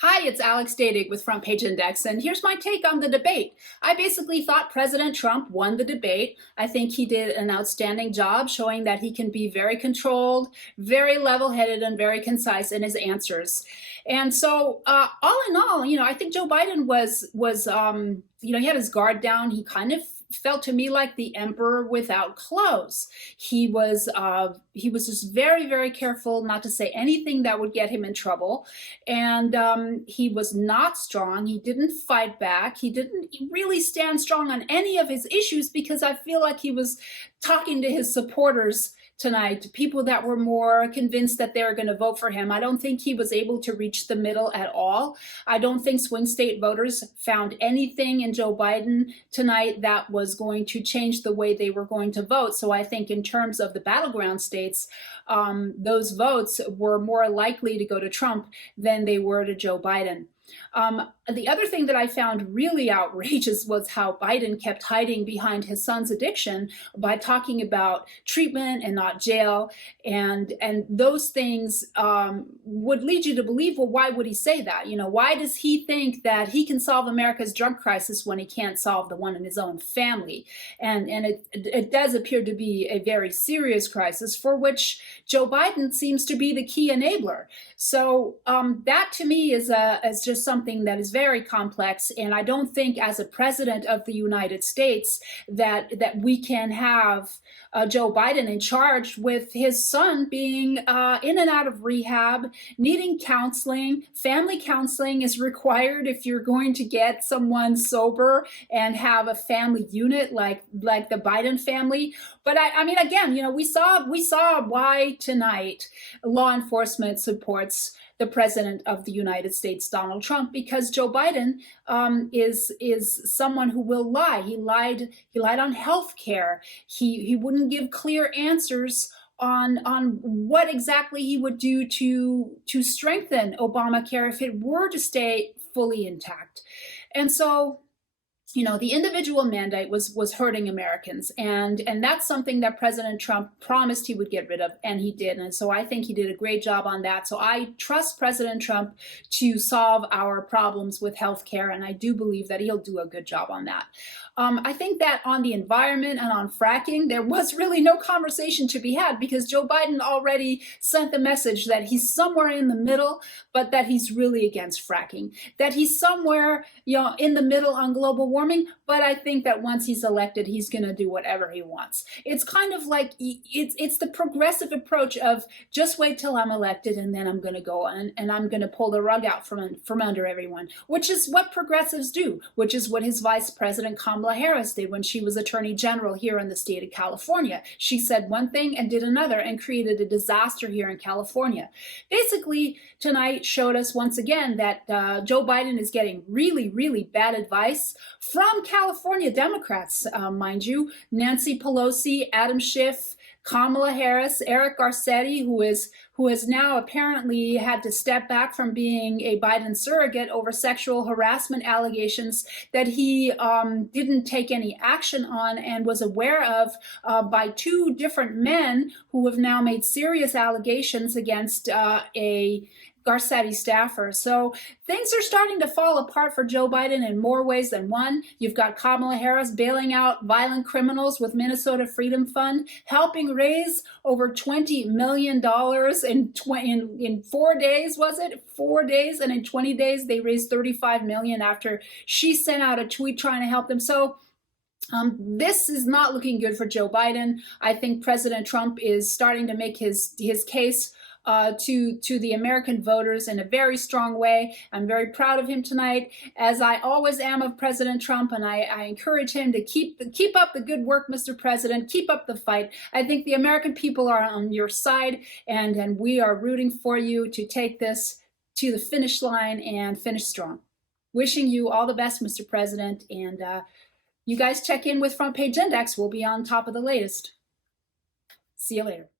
Hi, it's Alex Datig with Front Page Index, and here's my take on the debate. I basically thought President Trump won the debate. I think he did an outstanding job showing that he can be very controlled, very level-headed, and very concise in his answers. And so, all in all, I think Joe Biden was he had his guard down. He kind of felt to me like the emperor without clothes. He was just very, very careful not to say anything that would get him in trouble, and he was not strong. He didn't fight back. He didn't really stand strong on any of his issues because I feel like he was talking to his supporters tonight, people that were more convinced that they were going to vote for him. I don't think he was able to reach the middle at all. I don't think swing state voters found anything in Joe Biden tonight that was going to change the way they were going to vote. So I think in terms of the battleground states, those votes were more likely to go to Trump than they were to Joe Biden. The other thing that I found really outrageous was how Biden kept hiding behind his son's addiction by talking about treatment and not jail. And those things would lead you to believe, well, why would he say that? Why does he think that he can solve America's drug crisis when he can't solve the one in his own family? And it does appear to be a very serious crisis for which Joe Biden seems to be the key enabler. So that to me is just something that is very complex, and I don't think as a president of the United States that we can have Joe Biden in charge with his son being in and out of rehab, needing counseling. Family counseling is required if you're going to get someone sober and have a family unit like the Biden family. But I mean, again, we saw why tonight law enforcement supports the president of the United States, Donald Trump, because Joe Biden is someone who will lie. He lied on health care. He wouldn't give clear answers on what exactly he would do to strengthen Obamacare if it were to stay fully intact. And so the individual mandate was hurting Americans, and that's something that President Trump promised he would get rid of, and he did. And so I think he did a great job on that. So I trust President Trump to solve our problems with health care, and I do believe that he'll do a good job on that. I think that on the environment and on fracking, there was really no conversation to be had because Joe Biden already sent the message that he's somewhere in the middle, but that he's really against fracking, that he's somewhere, in the middle on global warming. But I think that once he's elected, he's going to do whatever he wants. It's kind of like it's the progressive approach of just wait till I'm elected and then I'm going to go and I'm going to pull the rug out from under everyone, which is what progressives do, which is what his vice president Kamala Harris did when she was Attorney General here in the state of California. She said one thing and did another and created a disaster here in California. Basically, tonight showed us once again that Joe Biden is getting really, really bad advice from California Democrats, mind you. Nancy Pelosi, Adam Schiff, Kamala Harris, Eric Garcetti, who has now apparently had to step back from being a Biden surrogate over sexual harassment allegations that he didn't take any action on and was aware of by two different men who have now made serious allegations against a Garcetti staffer. So things are starting to fall apart for Joe Biden in more ways than one. You've got Kamala Harris bailing out violent criminals with Minnesota Freedom Fund, helping raise over $20 million in 4 days, was it? 4 days, and in 20 days they raised $35 million after she sent out a tweet trying to help them. So this is not looking good for Joe Biden. I think President Trump is starting to make his case to the American voters in a very strong way. I'm very proud of him tonight, as I always am of President Trump, and I encourage him to keep up the good work, Mr. President. Keep up the fight. I think the American people are on your side, and we are rooting for you to take this to the finish line and finish strong. Wishing you all the best, Mr. President, and you guys check in with Front Page Index. We'll be on top of the latest. See you later.